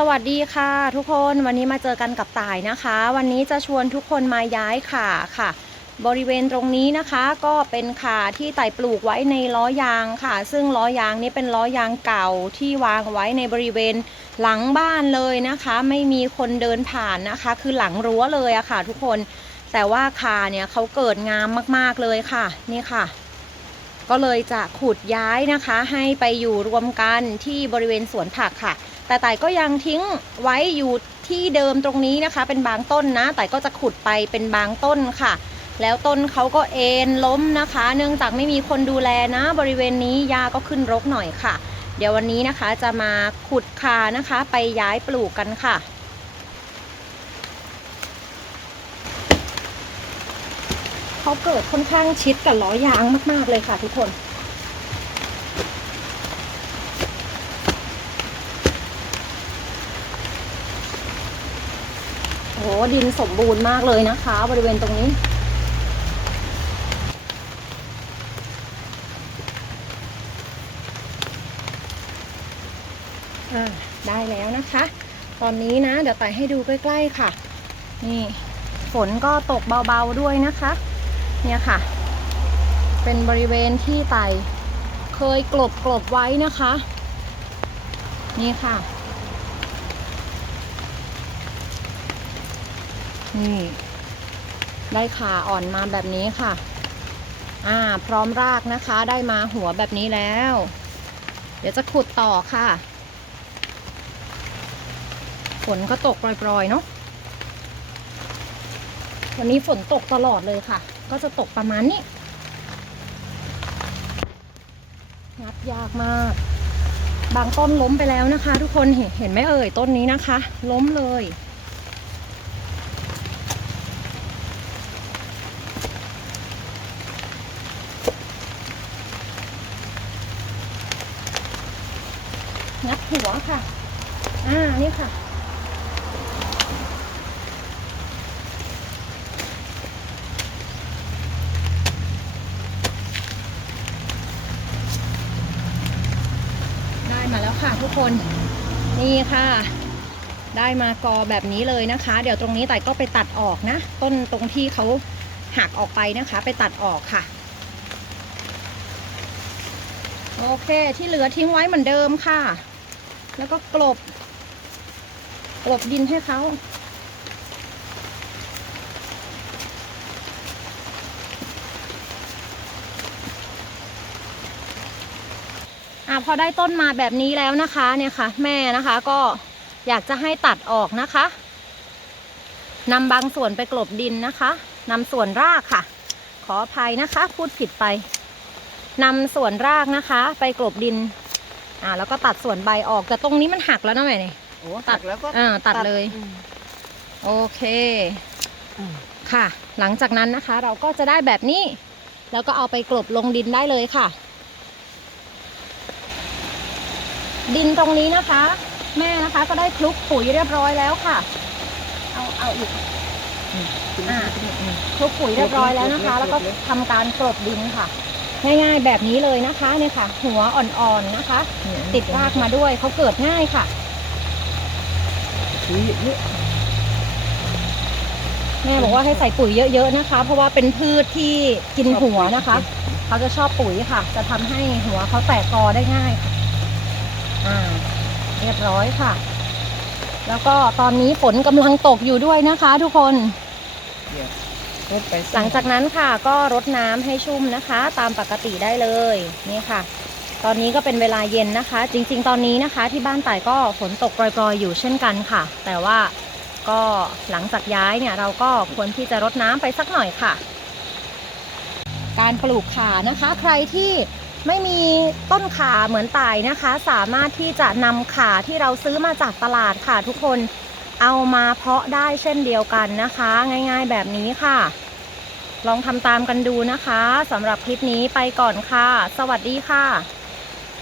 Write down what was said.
สวัสดีค่ะ ทุกคนวันนี้มาเจอกันกับต่ายนะคะ วันนี้จะชวนทุกคนมาย้ายขาค่ะ บริเวณตรงนี้นะคะก็เป็นขาที่ไต่ปลูกไว้ในล้อยางค่ะ ซึ่งล้อยางนี้เป็นล้อยางเก่าที่วางไว้ในบริเวณหลังบ้านเลยนะคะ ไม่มีคนเดินผ่านนะคะ คือหลังรั้วเลยอะค่ะ ทุกคนแต่ว่าขาเนี่ยเขาเกิดงามมากๆเลยค่ะนี่ค่ะก็เลยจะขุดย้ายนะคะ ให้ไปอยู่รวมกันที่บริเวณสวนผักค่ะ แต่ต่ายก็ยังทิ้งไว้อยู่ที่เดิมตรงนี้นะคะ เป็นบางต้นนะแต่ก็จะขุดไปเป็นบางต้นค่ะ แล้วต้นเขาก็เอ็นล้มนะคะ เนื่องจากไม่มีคนดูแลนะ บริเวณนี้หญ้าก็ขึ้นรกหน่อยค่ะ เดี๋ยววันนี้นะคะจะมาขุดคานะคะ ไปย้ายปลูกกันค่ะเขาเกิดค่อนข้างชิดกับล้อยางมาก ๆ เลยค่ะทุกคน โอ้ดินสมบูรณ์มากเลยนะคะ บริเวณตรงนี้ ได้แล้วนะคะ ตอนนี้นะ เดี๋ยวไต่ให้ดูใกล้ ๆค่ะ นี่ฝนก็ตกเบาๆด้วยนะคะ เนี่ยค่ะ เป็นบริเวณที่ไต่เคยกลบกลบไว้นะคะ นี่ค่ะ นี่ ได้ขาอ่อนมาแบบนี้ค่ะ อ่า พร้อมรากนะคะ ได้มาหัวแบบนี้แล้ว เดี๋ยวจะขุดต่อค่ะ ฝนก็ตกปล่อยๆเนาะ วันนี้ฝนตกตลอดเลยค่ะ ก็จะตกประมาณนี้ งัดยากมาก บางต้นล้มไปแล้วนะคะ ทุกคนเห็นเห็นไหมเอ่ยต้นนี้นะคะ ล้มเลย งัดหัวค่ะ อ่า นี่ค่ะ ได้มาแล้วค่ะทุกคน นี่ค่ะ ได้มากอแบบนี้เลยนะคะ เดี๋ยวตรงนี้ไต่ก็ไปตัดออกนะ ต้นตรงที่เขาหักออกไปนะคะ ไปตัดออกค่ะ โอเคที่เหลือทิ้งไว้เหมือนเดิมค่ะ แล้วก็กลบ กลบดินให้เขาอะพอได้ต้นมาแบบนี้แล้วนะคะเนี่ยค่ะ แม่นะคะก็อยากจะให้ตัดออกนะคะนำบางส่วนไปกลบดินนะคะนำส่วนรากค่ะ ขออภัยนะคะ พูดผิดไป นำส่วนรากนะคะ ไปกลบดิน อ่า แล้วก็ตัดส่วนใบออก แต่ตรงนี้มันหักแล้วนะแม่เนี่ยโอ้ตัดแล้วก็อ่าตัดเลยอืมโอเคอืมค่ะ หลังจากนั้นนะคะ เราก็จะได้แบบนี้ แล้วก็เอาไปกลบลงดินได้เลยค่ะ ดินตรงนี้นะคะ แม่นะคะก็ได้คลุกปุ๋ยเรียบร้อยแล้วค่ะ เอาเอาอีกอ่าคลุกปุ๋ยเรียบร้อยแล้วนะคะ แล้วก็ทำการกลบดินค่ะ ง่ายๆแบบนี้เลยนะคะเนี่ยค่ะ หัวอ่อนๆนะคะ ติดรากมาด้วยเขาเกิดง่ายค่ะปุ๋ยเยอะแม่บอกว่าให้ใส่ปุ๋ยเยอะๆนะคะ เพราะว่าเป็นพืชที่กินหัวนะคะเขาจะชอบปุ๋ยค่ะ จะทำให้หัวเขาแตกกอได้ง่ายค่ะอ่าเรียบร้อยค่ะ แล้วก็ตอนนี้ฝนกำลังตกอยู่ด้วยนะคะ ทุกคนเดี๋ยวรถไป หลังจากนั้นค่ะก็รดน้ำให้ชุ่มนะคะ ตามปกติได้เลยนี่ค่ะ ตอนนี้ก็เป็นเวลาเย็นนะคะ จริง ๆ ตอนนี้นะคะ ที่บ้านต่ายก็ฝนตกโปรยๆอยู่เช่นกันค่ะ แต่ว่าก็หลังจากย้ายเนี่ยเราก็ควรที่จะรดน้ำไปสักหน่อยค่ะ การปลูกขานะคะ ใครที่ไม่มีต้นขาเหมือนต่ายนะคะ สามารถที่จะนำขาที่เราซื้อมาจากตลาดค่ะทุกคน เอามาเพาะได้เช่นเดียวกันนะคะ ง่ายๆแบบนี้ค่ะ ลองทำตามกันดูนะคะสำหรับคลิปนี้ไปก่อนค่ะ สวัสดีค่ะ